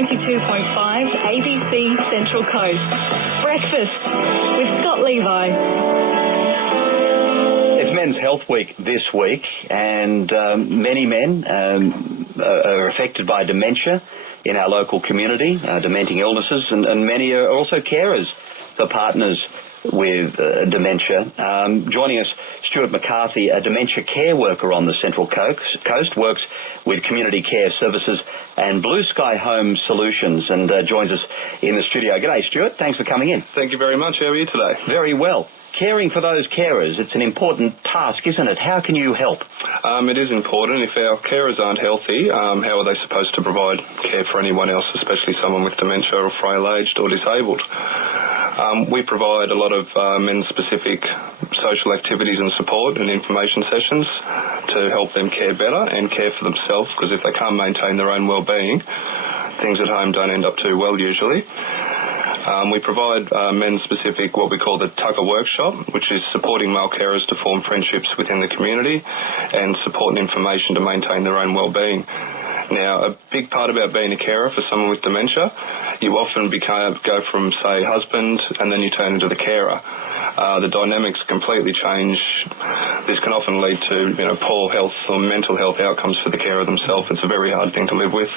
92.5 ABC Central Coast. Breakfast with Scott Levi. It's Men's Health Week this week, and many men are affected by dementia in our local community, dementing illnesses, and many are also carers for partners with dementia. Joining us, Stuart McCarthy, a dementia care worker on the Central Coast, works with Community Care Services and Blue Sky Home Solutions, and joins us in the studio. G'day, Stuart. Thanks for coming in. Thank you very much. How are you today? Very well. Caring for those carers, it's an important task, isn't it? How can you help? It is important. If our carers aren't healthy, how are they supposed to provide care for anyone else, especially someone with dementia or frail-aged or disabled? We provide a lot of men-specific social activities and support and information sessions to help them care better and care for themselves, because if they can't maintain their own well-being, things at home don't end up too well usually. We provide men-specific what we call the Tugger Workshop, which is supporting male carers to form friendships within the community and support and information to maintain their own well-being. Now, a big part about being a carer for someone with dementia, you often go from, say, husband, and then you turn into the carer. The dynamics completely change. This can often lead to, poor health or mental health outcomes for the carer themselves. It's a very hard thing to live with.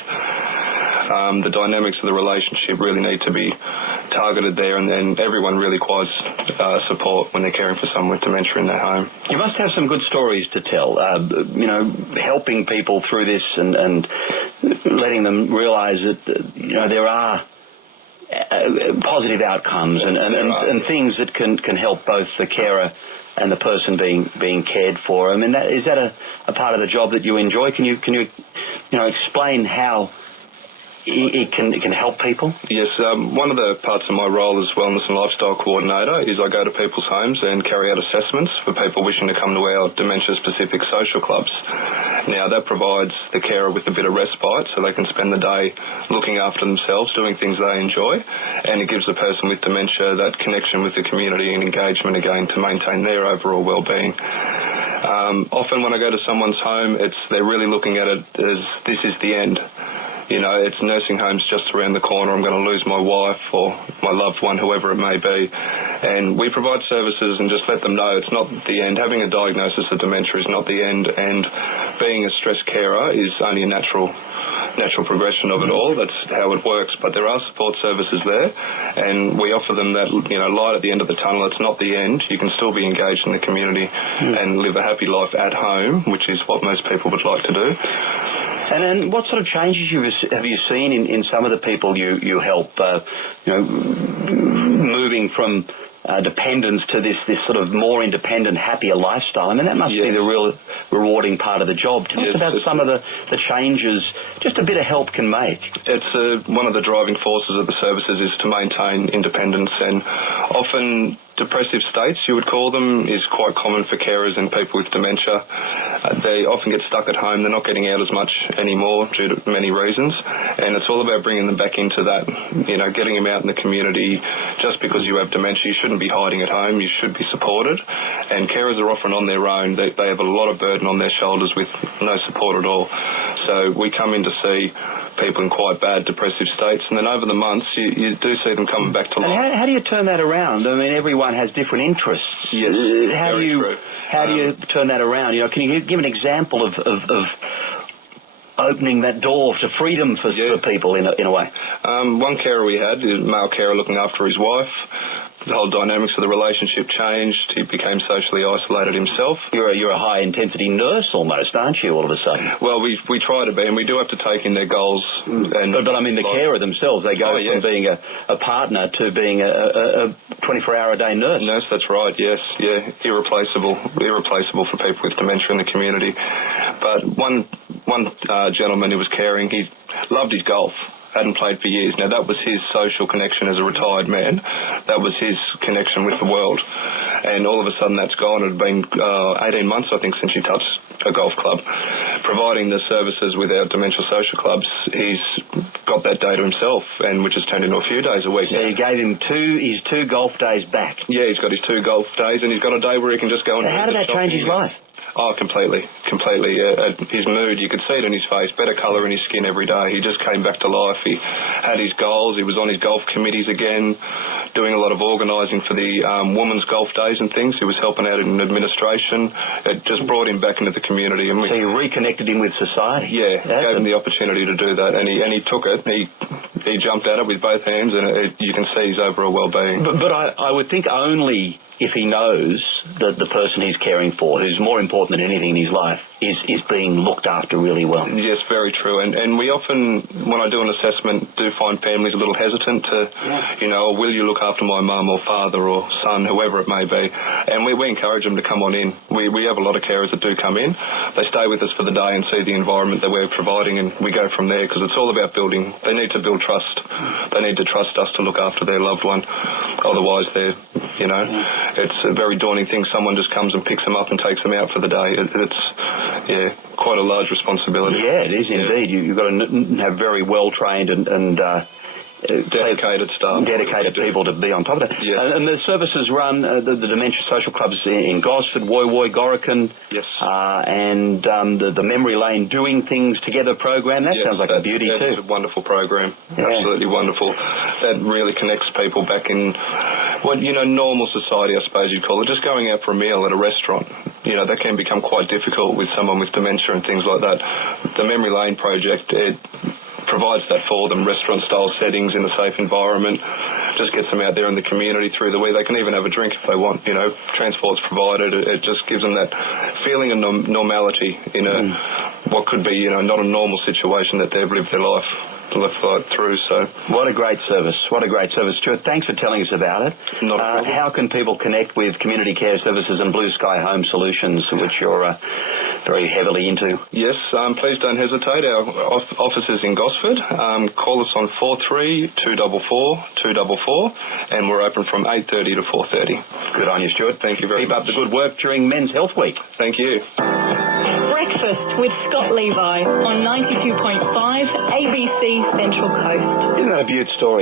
The dynamics of the relationship really need to be targeted there, and then everyone really requires support when they're caring for someone with dementia in their home. You must have some good stories to tell, helping people through this and letting them realise that, there are positive outcomes and things that can help both the carer and the person being cared for. I mean, is that a part of the job that you enjoy? Can you explain how it can help people? Yes, one of the parts of my role as wellness and lifestyle coordinator is I go to people's homes and carry out assessments for people wishing to come to our dementia-specific social clubs. Now, that provides the carer with a bit of respite so they can spend the day looking after themselves, doing things they enjoy, and it gives the person with dementia that connection with the community and engagement again to maintain their overall well-being. Often when I go to someone's home, they're really looking at it as this is the end. It's nursing homes just around the corner. I'm going to lose my wife or my loved one, whoever it may be. And we provide services and just let them know it's not the end. Having a diagnosis of dementia is not the end, and being a stressed carer is only a natural progression of it all. That's how it works. But there are support services there, and we offer them that, light at the end of the tunnel. It's not the end. You can still be engaged in the community and live a happy life at home, which is what most people would like to do. And then what sort of changes have you seen in some of the people you help, moving from dependence to this sort of more independent, happier lifestyle? I mean, that must be the real rewarding part of the job. Tell us about some of the changes just a bit of help can make. It's one of the driving forces of the services is to maintain independence, and often depressive states, you would call them, is quite common for carers and people with dementia. They often get stuck at home. They're not getting out as much anymore due to many reasons. And it's all about bringing them back into that, getting them out in the community. Just because you have dementia, you shouldn't be hiding at home. You should be supported. And carers are often on their own. They have a lot of burden on their shoulders with no support at all. So we come in to see people in quite bad depressive states, and then over the months you do see them coming back to life. And how do you turn that around? I mean, everyone has different interests. Yes, how do you turn that around? Can you give an example of opening that door to freedom for people in a way? One carer we had, a male carer looking after his wife. The whole dynamics of the relationship changed. He became socially isolated himself. You're a high-intensity nurse almost, aren't you, all of a sudden? Well, we try to be, and we do have to take in their goals. But I mean, the carer themselves, they go from being a partner to being a 24-hour-a-day nurse. Nurse, that's right, yes. Yeah, irreplaceable for people with dementia in the community. But one gentleman who was caring, he loved his golf. Hadn't played for years. Now, that was his social connection as a retired man. That was his connection with the world. And all of a sudden that's gone. It had been 18 months, I think, since he touched a golf club. Providing the services with our dementia social clubs, he's got that day to himself, and which has turned into a few days a week. So you gave him his two golf days back? Yeah, he's got his 2 golf days, and he's got a day where he can just go and... How did that change his life? Oh, completely. His mood, you could see it in his face, better colour in his skin every day. He just came back to life. He had his goals. He was on his golf committees again, doing a lot of organising for the women's golf days and things. He was helping out in administration. It just brought him back into the community. And so you reconnected him with society? Yeah, gave him the opportunity to do that, and he took it. He jumped at it with both hands, and you can see his overall well-being. But I would think only if he knows that the person he's caring for, who's more important than anything in his life, is being looked after really well. Yes, very true. And we often, when I do an assessment, do find families a little hesitant to, will you look after my mum or father or son, whoever it may be. And we encourage them to come on in. We have a lot of carers that do come in. They stay with us for the day and see the environment that we're providing, and we go from there, because it's all about building. They need to build trust. They need to trust us to look after their loved one. Otherwise, it's a very daunting thing. Someone just comes and picks them up and takes them out for the day. It's quite a large responsibility. Yeah, it is indeed. You've got to have very well-trained and dedicated staff. Dedicated people to be on top of that. Yeah. And the services run, the Dementia Social Clubs in Gosford, Woy Woy, Gorican. Yes. And the Memory Lane Doing Things Together program. That sounds like a beauty too. It's a wonderful program. Yeah. Absolutely wonderful. That really connects people back in normal society, I suppose you'd call it. Just going out for a meal at a restaurant. That can become quite difficult with someone with dementia and things like that. The Memory Lane project, it provides that for them, restaurant-style settings in a safe environment, just gets them out there in the community through the week. They can even have a drink if they want, transport's provided. It just gives them that feeling of normality in what could be, not a normal situation that they've lived their life through. So what a great service. Stuart, thanks for telling us about it. Not a problem. How can people connect with Community Care Services and Blue Sky Home Solutions, which you're very heavily into? Yes, please don't hesitate. Our office is in Gosford. Call us on 43-244-244, and we're open from 8:30 to 4:30. Good on you, Stuart. Thank you very much. Keep up the good work during Men's Health Week. Thank you. Breakfast with Scott Levi on 92.5 ABC Central Coast. Isn't that a beaut story?